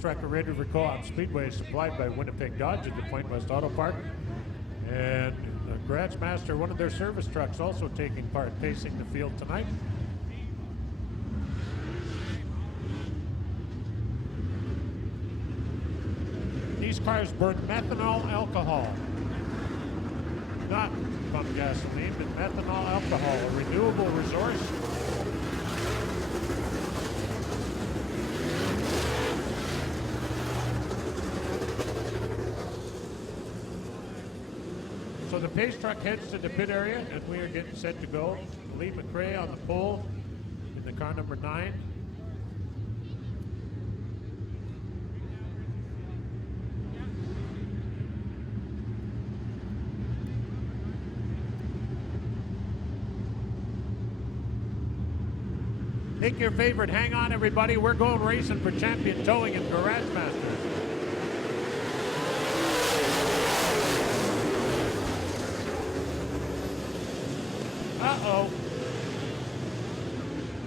truck at Red River Co-op Speedway is supplied by Winnipeg Dodge at the Point West Auto Park. And the Garage Master, one of their service trucks, also taking part, pacing the field tonight. These cars burn methanol alcohol. Not pump gasoline, but methanol alcohol, a renewable resource. So the pace truck heads to the pit area, and we are getting set to go. Lee McRae on the pole in the car number 9. Take your favorite. Hang on, everybody. We're going racing for Champion Towing and Garage Masters. Uh-oh.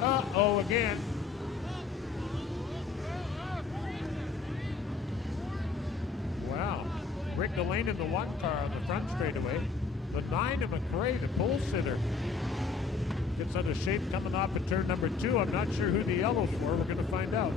Uh-oh again. Wow. Rick Delane in the 1 car on the front straightaway. The 9 of McRae, the pole sitter. Gets out of shape coming off at turn number 2. I'm not sure who the yellow's for. We're going to find out.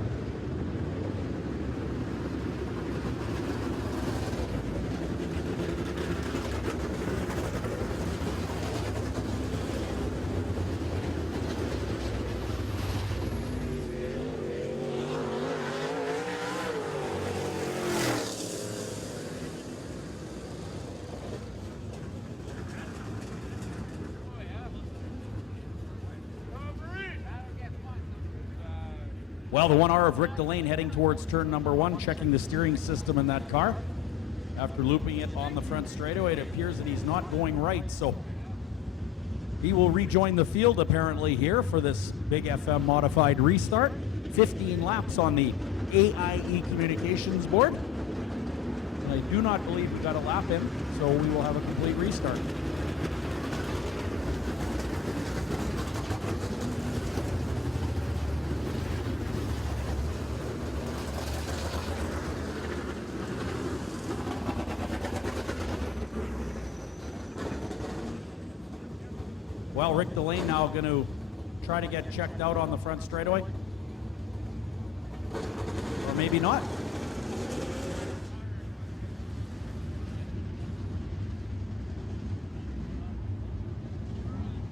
Well, the 1R of Rick Delane heading towards turn number 1, checking the steering system in that car. After looping it on the front straightaway, it appears that he's not going right, so he will rejoin the field apparently here for this Big FM modified restart. 15 laps on the AIE communications board. And I do not believe we got a lap in, so we will have a complete restart. Well, Rick Delane now going to try to get checked out on the front straightaway. Or maybe not.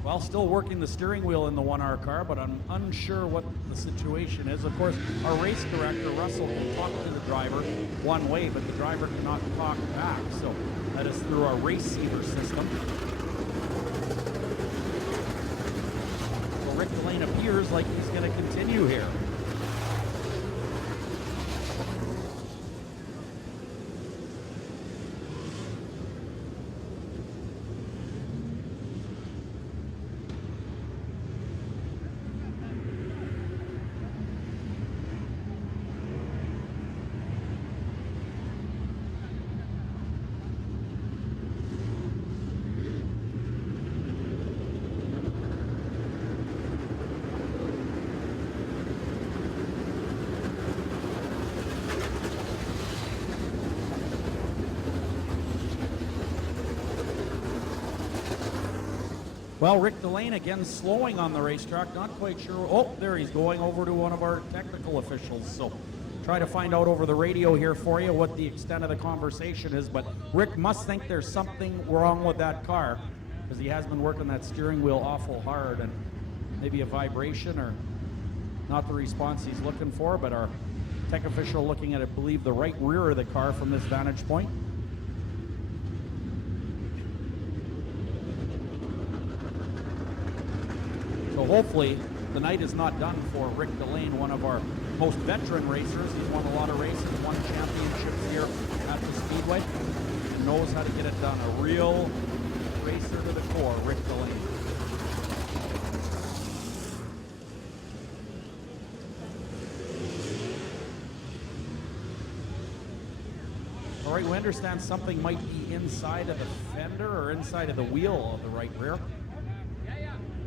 Well, still working the steering wheel in the 1R car, but I'm unsure what the situation is. Of course, our race director, Russell, can talk to the driver one way, but the driver cannot talk back. So that is through our receiver system. Rick Delane appears like he's going to continue here. Well, Rick Delane again slowing on the racetrack, not quite sure. Oh, there he's going over to one of our technical officials. So try to find out over the radio here for you what the extent of the conversation is. But Rick must think there's something wrong with that car because he has been working that steering wheel awful hard, and maybe a vibration or not the response he's looking for. But our tech official looking at, I believe, the right rear of the car from this vantage point. So hopefully the night is not done for Rick Delane, one of our most veteran racers. He's won a lot of races, won championships here at the Speedway, and knows how to get it done. A real racer to the core, Rick Delane. All right, we understand something might be inside of the fender or inside of the wheel of the right rear.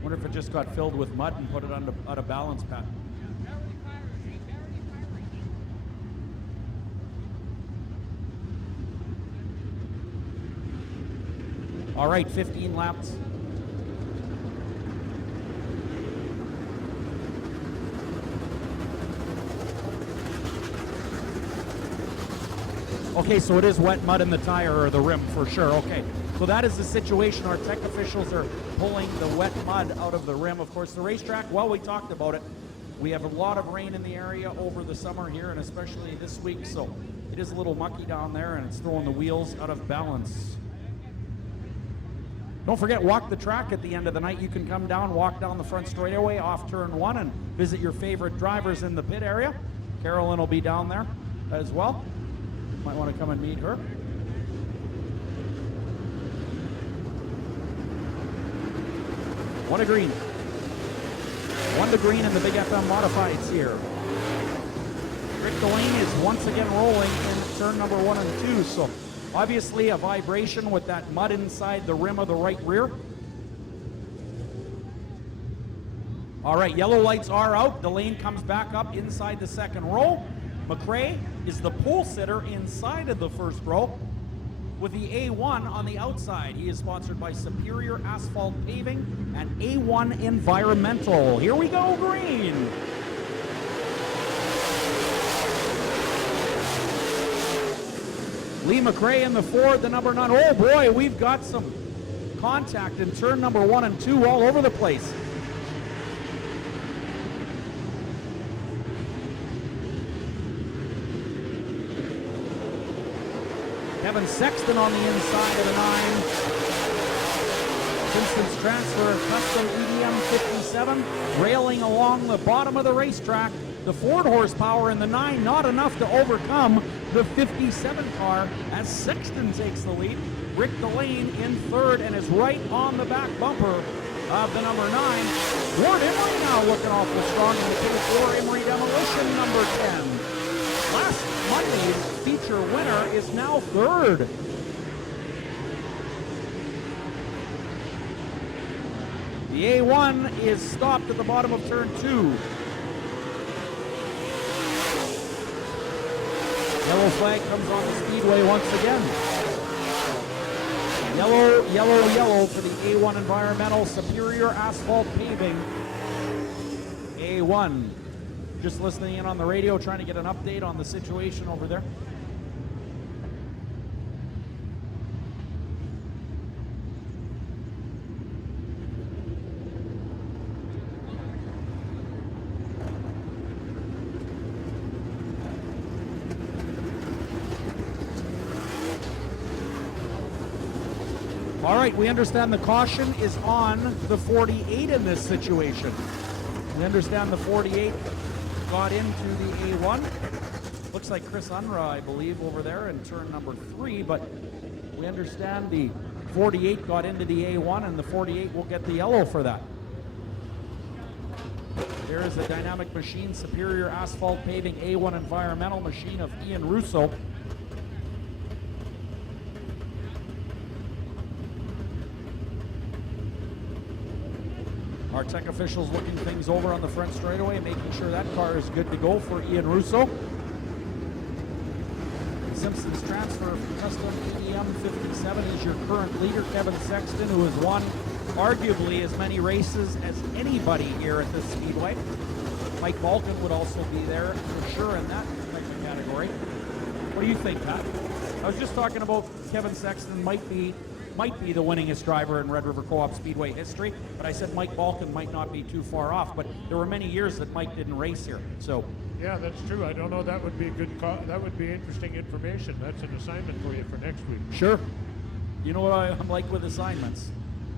Wonder if it just got filled with mud and put it out of balance, Pat. All right, 15 laps. Okay, so it is wet mud in the tire or the rim for sure. Okay, so that is the situation. Our tech officials are pulling the wet mud out of the rim. Of course, the racetrack, well, we talked about it. We have a lot of rain in the area over the summer here, and especially this week, so it is a little mucky down there, and it's throwing the wheels out of balance. Don't forget, walk the track at the end of the night. You can come down, walk down the front straightaway off turn 1 and visit your favorite drivers in the pit area. Carolyn will be down there as well. Might want to come and meet her. One to green. One to green in the Big FM Modifieds here. Rick Delane is once again rolling in turn number 1 and 2. So obviously a vibration with that mud inside the rim of the right rear. All right, yellow lights are out. Delane comes back up inside the second row. McRae is the pole sitter inside of the first row with the A1 on the outside. He is sponsored by Superior Asphalt Paving and A1 Environmental. Here we go, green. Lee McRae in the Ford, the number 9. Oh boy, we've got some contact in turn number 1 and 2 all over the place. Kevin Sexton on the inside of the 9. Vincent's transfer, custom EDM 57, railing along the bottom of the racetrack. The Ford horsepower in the 9, not enough to overcome the 57 car as Sexton takes the lead. Rick Delane in third and is right on the back bumper of the number 9. Ward Emery now looking awful strong in the K4 Emery Demolition number 10. Last Monday's feature winner is now third. The A1 is stopped at the bottom of turn 2. Yellow flag comes on the Speedway once again. Yellow, yellow, yellow for the A1 Environmental Superior Asphalt Paving. A1. Just listening in on the radio, trying to get an update on the situation over there. All right, we understand the caution is on the 48 in this situation. We understand the 48 got into the A1. Looks like Chris Unruh, I believe, over there in turn number 3, but we understand the 48 got into the A1 and the 48 will get the yellow for that. There is a Dynamic Machine Superior Asphalt Paving A1 Environmental machine of Ian Russo. Our tech officials looking things over on the front straightaway, making sure that car is good to go for Ian Russo. Simpson's transfer from custom EDM 57 is your current leader, Kevin Sexton, who has won arguably as many races as anybody here at this Speedway. Mike Balkan would also be there for sure in that type of category. What do you think, Pat? I was just talking about Kevin Sexton might be the winningest driver in Red River Co-op Speedway history, but I said Mike Balkan might not be too far off, but there were many years that Mike didn't race here, so. Yeah, that's true. I don't know. That would be a good that would be interesting information. That's an assignment for you for next week. Sure. You know what I'm like with assignments.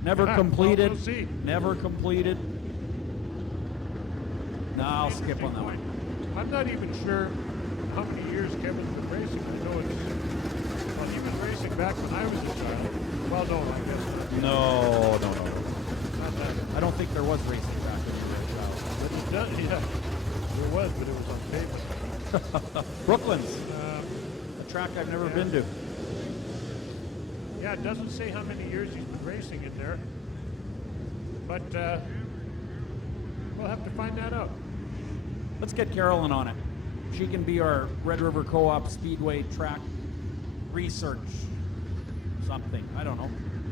Never completed. Well, we'll see. Never completed. No, I'll skip on that one. I'm not even sure how many years Kevin's been racing. I know well, he was racing back when I was a child. Well, no, I guess not. No. Not that. I don't think there was racing back when you were a child. But it does, yeah. There was, but it was on pavement. Brooklyn's. A track I've never been to. Yeah, it doesn't say how many years he's been racing in there. But we'll have to find that out. Let's get Carolyn on it. She can be our Red River Co-op Speedway track research something. I don't know.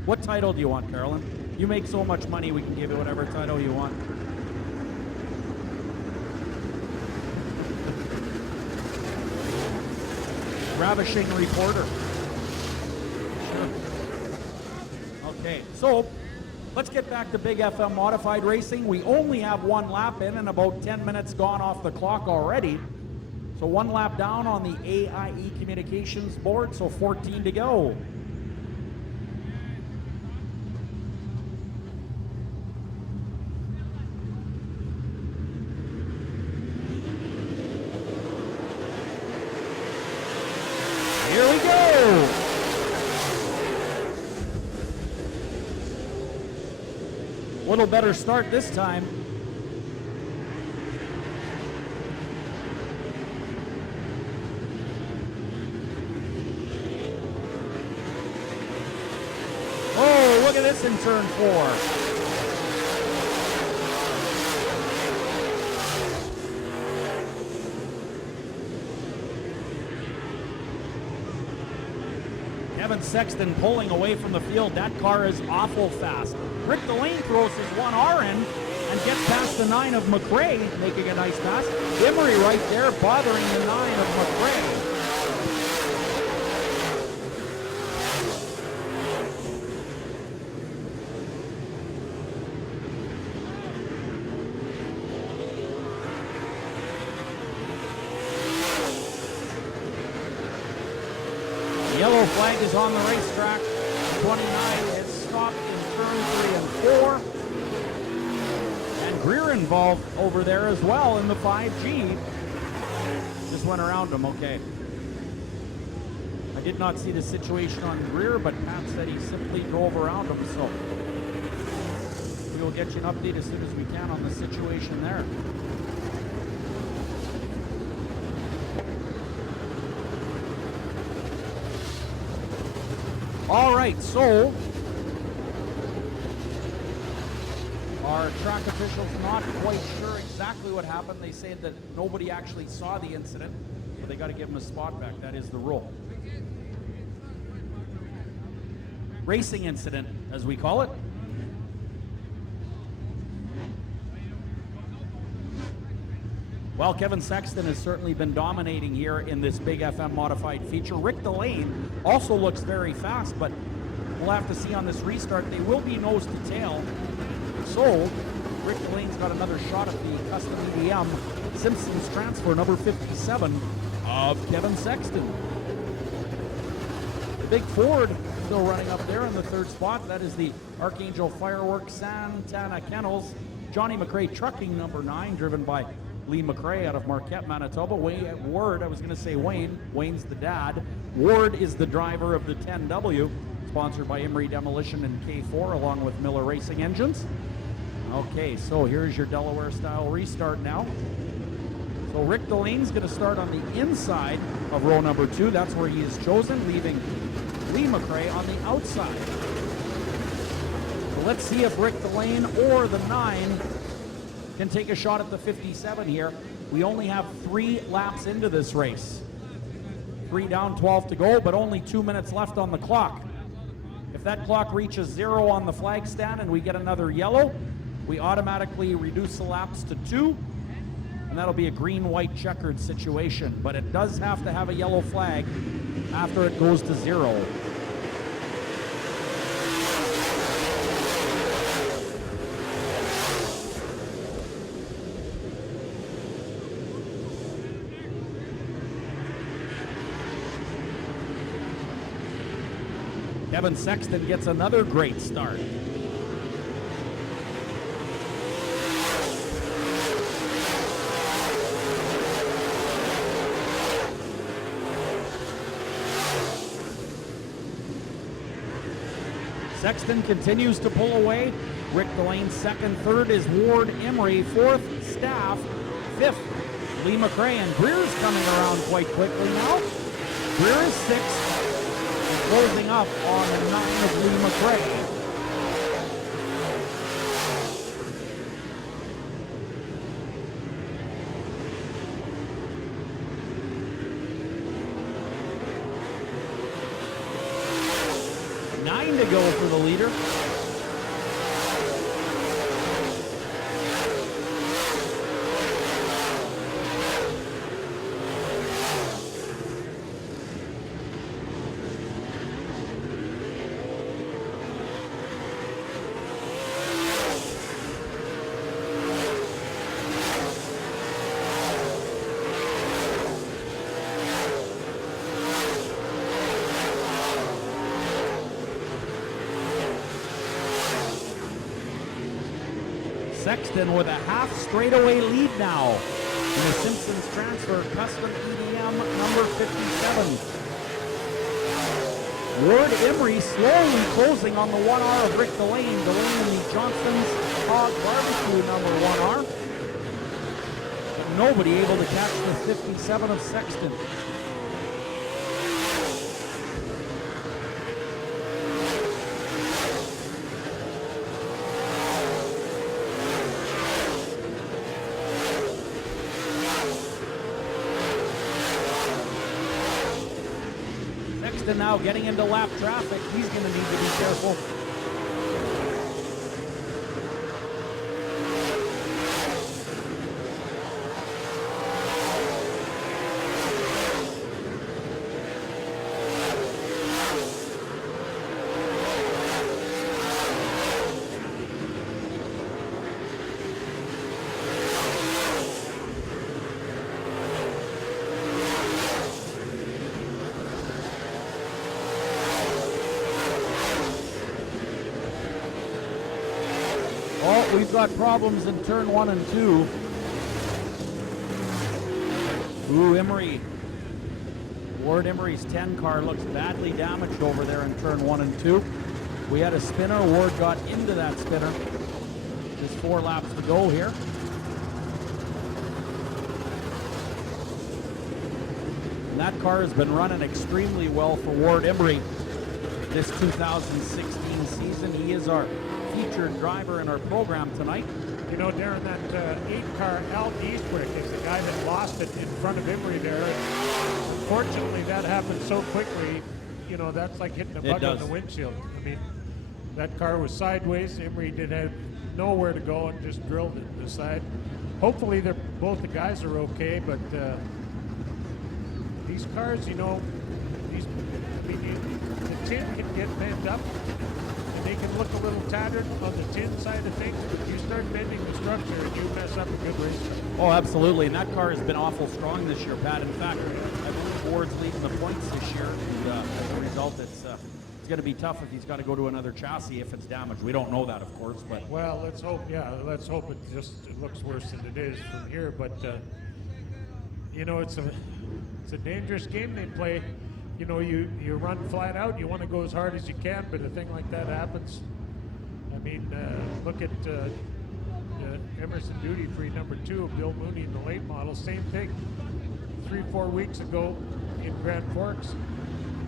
What title do you want, Carolyn? You make so much money, we can give you whatever title you want. Ravishing reporter. Sure. Okay, so let's get back to Big FM Modified Racing. We only have one lap in and about 10 minutes gone off the clock already. So one lap down on the AIE Communications board, so 14 to go. Here we go. Little better start this time. Oh, look at this in turn 4. Kevin Sexton pulling away from the field. That car is awful fast. Rick Delane throws his 1R in and gets past the 9 of McRae, making a nice pass. Emery right there bothering the 9 of McRae. Yellow flag is on the racetrack. 29 is stopped in turn 3 and 4. And Greer involved over there as well in the 5G. Just went around him, okay. I did not see the situation on Greer, but Pat said he simply drove around him, so we will get you an update as soon as we can on the situation there. All right, so our track officials not quite sure exactly what happened. They say that nobody actually saw the incident, but they got to give them a spot back. That is the rule. Racing incident, as we call it. Well, Kevin Sexton has certainly been dominating here in this Big FM modified feature. Rick Delane also looks very fast, but we'll have to see on this restart. They will be nose to tail. So, Rick Delane's got another shot at the custom EDM Simpsons transfer, number 57 of Kevin Sexton. The big Ford still running up there in the third spot. That is the Archangel Fireworks Santana Kennels. Johnny McRae Trucking, number 9, driven by Lee McRae out of Marquette, Manitoba. Ward, I was going to say Wayne. Wayne's the dad. Ward is the driver of the 10W, sponsored by Emery Demolition and K4, along with Miller Racing Engines. Okay, so here's your Delaware-style restart now. So Rick Delane's going to start on the inside of row number 2. That's where he is chosen, leaving Lee McRae on the outside. So let's see if Rick Delane or the 9 can take a shot at the 57 here. We only have 3 laps into this race. 3 down, 12 to go, but only 2 minutes left on the clock. If that clock reaches 0 on the flag stand and we get another yellow, we automatically reduce the laps to 2, and that'll be a green-white checkered situation. But it does have to have a yellow flag after it goes to 0. Kevin Sexton gets another great start. Sexton continues to pull away. Rick Delane second, third is Ward Emery, fourth Staff, fifth Lee McRae, and Greer's coming around quite quickly now. Greer is sixth. Closing up on the 9 of Lee McRae. Nine to go for the leader. Sexton with a half straightaway lead now in the Simpsons transfer custom EDM number 57. Ward Emery slowly closing on the 1R of Rick Delane. Delane in the Johnson's Hog Barbecue number 1R. But nobody able to catch the 57 of Sexton. Now getting into lap traffic, he's going to need to be careful. We've got problems in turn 1 and 2. Ooh, Emery. Ward Emery's 10 car looks badly damaged over there in turn 1 and 2. We had a spinner. Ward got into that spinner. Just 4 laps to go here. And that car has been running extremely well for Ward Emery this 2016 season. He is our featured driver in our program tonight. You know, Darren, that 8-car Al Eastwick is the guy that lost it in front of Emery there. Unfortunately, that happened so quickly. You know, that's like hitting a bug on the windshield. I mean, that car was sideways. Emery did have nowhere to go and just drilled it to the side. Hopefully, both the guys are okay, but these cars, you know, the tin can get bent up. They can look a little tattered on the tin side of things, but you start bending the structure and you mess up a good race. Oh, absolutely. And that car has been awful strong this year, Pat. In fact, I believe Ward's leading the points this year. And as a result, it's going to be tough if he's got to go to another chassis if it's damaged. We don't know that, of course. But well, let's hope. Yeah, let's hope it looks worse than it is from here. But you know, it's a dangerous game they play. You know, you run flat out, you want to go as hard as you can, but a thing like that happens. I mean, look at Emerson Duty Free number 2 of Bill Mooney in the late model. Same thing. 3-4 weeks ago in Grand Forks,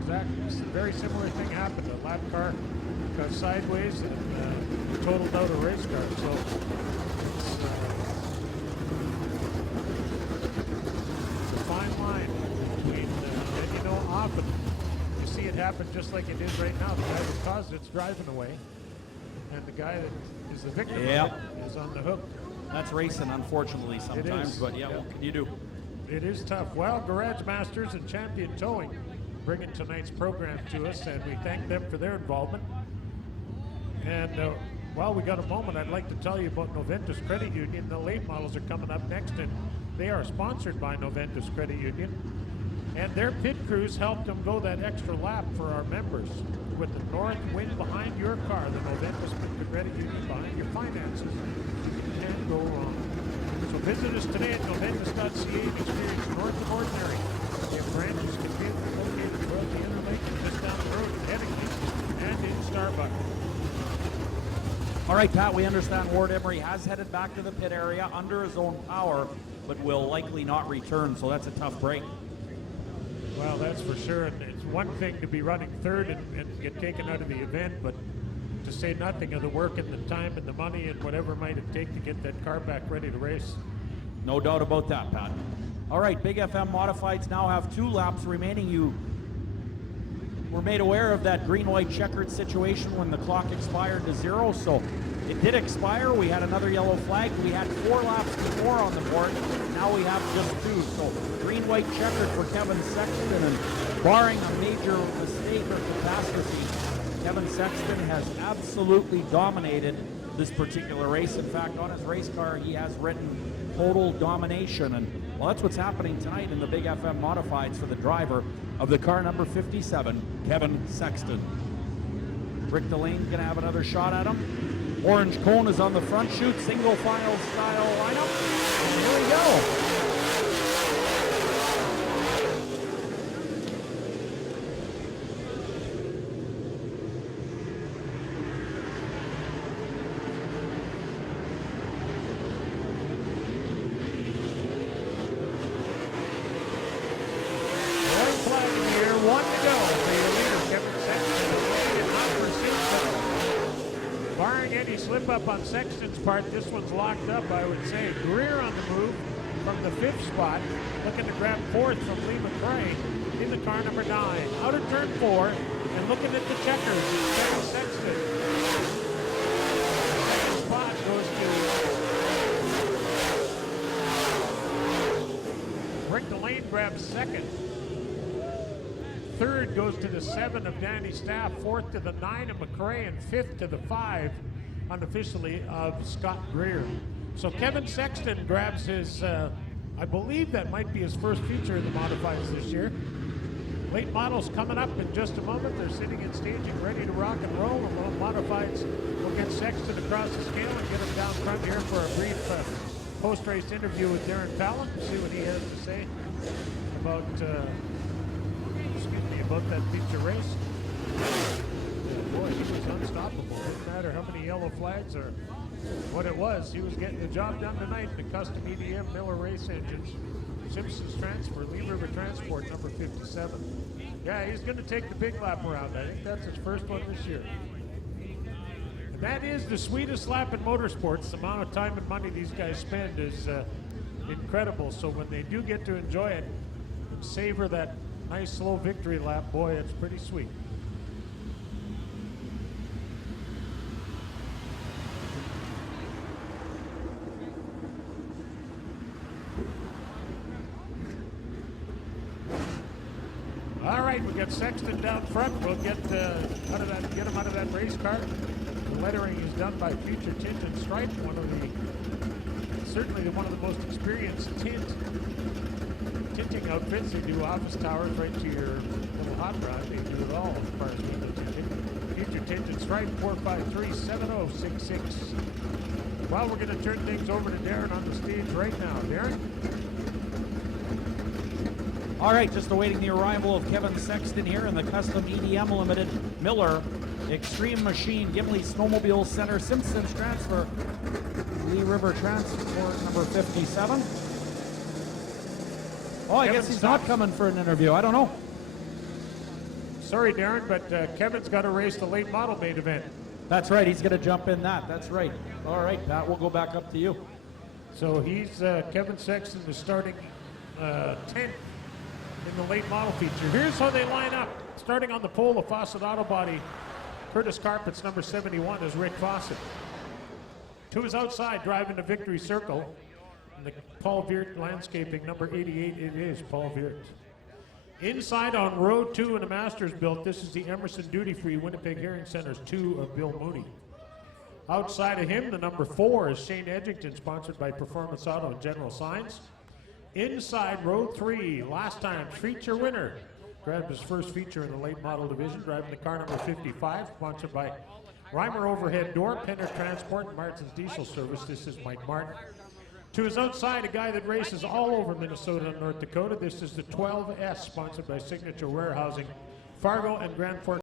exactly, a very similar thing happened. A lap car got sideways and totaled out a race car. So it's a fine line between, and you know, often you see it happen just like it is right now. The guy that caused it's driving away, and the guy that is the victim of it is on the hook. That's racing, unfortunately, sometimes, but yeah, what can you do? It is tough. Well, Garage Masters and Champion Towing bringing tonight's program to us, and we thank them for their involvement. And while we got a moment, I'd like to tell you about Noventus Credit Union. The late models are coming up next, and they are sponsored by Noventus Credit Union. And their pit crews helped them go that extra lap for our members. With the north wind behind your car, the Noventus Credit Union behind your finances, you can't go wrong. So visit us today at noventus.ca and experience North of Ordinary. We have branches conveniently located throughout the Interlake and just down the road in Headingley and in Starbuck. All right, Pat, we understand Ward Emery has headed back to the pit area under his own power, but will likely not return, so that's a tough break. Well, that's for sure. And it's one thing to be running third and get taken out of the event, but to say nothing of the work and the time and the money and whatever might it take to get that car back ready to race. No doubt about that, Pat. All right, Big FM Modifieds now have 2 laps remaining. You were made aware of that green-white checkered situation when the clock expired to 0, so it did expire. We had another yellow flag. We had 4 laps before on the board. Now we have just 2. So green-white checkered for Kevin Sexton, and barring a major mistake or catastrophe, Kevin Sexton has absolutely dominated this particular race. In fact, on his race car, he has written total domination. And well, that's what's happening tonight in the Big FM Modifieds for the driver of the car number 57, Kevin Sexton. Rick Delane's going to have another shot at him. Orange cone is on the front chute, single file style lineup. And here we go. Up on Sexton's part, this one's locked up, I would say. Greer on the move from the 5th spot, looking to grab 4th from Lee McRae in the car number 9. Out of turn 4, and looking at the checkers, Kevin Sexton. Second spot goes to Rick Delane, grabs 2nd. 3rd goes to the 7 of Danny Staff, 4th to the 9 of McRae, and 5th to the 5 unofficially of Scott Greer. So Kevin Sexton grabs his, I believe that might be his first feature in the Modifieds this year. Late models coming up in just a moment. They're sitting in staging, ready to rock and roll. And the Modifieds will get Sexton across the scale and get him down front here for a brief post-race interview with Darren Fallon. See what he has to say about, about that feature race. Boy, he was unstoppable. Didn't matter how many yellow flags or what it was. He was getting the job done tonight in the custom EDM Miller race engines. Simpsons Transfer, Lee River Transport, number 57. Yeah, he's going to take the big lap around. I think that's his first one this year. And that is the sweetest lap in motorsports. The amount of time and money these guys spend is incredible. So when they do get to enjoy it and savor that nice slow victory lap, boy, it's pretty sweet. All right, we got Sexton down front. We'll get him out of that race car. The lettering is done by Future Tint and Stripe, certainly one of the most experienced tinting outfits. They do office towers right to your little hot rod. They do it all as far as window tinting. Future Tint and Stripe, 453-7066. Well, we're going to turn things over to Darren on the stage right now. Darren? All right, just awaiting the arrival of Kevin Sexton here in the Custom EDM Limited Miller Extreme Machine Gimli Snowmobile Center Simpsons Transfer Lee River Transport number 57. Oh, I guess he's not coming for an interview. I don't know. Sorry, Darren, but Kevin's got to race the late model main event. That's right. He's going to jump in that. That's right. All right, Pat, we'll go back up to you. So he's Kevin Sexton is starting 10th in the late model feature. Here's how they line up. Starting on the pole of Fawcett Auto Body, Curtis Carpets, number 71, is Rick Fawcett. To his outside, driving the victory circle, in the Paul Viert Landscaping, number 88, it is Paul Viert. Inside on row 2 in the Masters built, this is the Emerson Duty Free Winnipeg Hearing Center's 2 of Bill Mooney. Outside of him, the number 4 is Shane Edgington, sponsored by Performance Auto and General Signs. Inside row 3, last time feature winner, grabbed his first feature in the late model division, driving the car number 55, sponsored by Reimer Overhead Door, Penner Transport, and Martin's Diesel Service. This is Mike Martin. To his outside, a guy that races all over Minnesota and North Dakota. This is the 12S, sponsored by Signature Warehousing, Fargo and Grand Forks.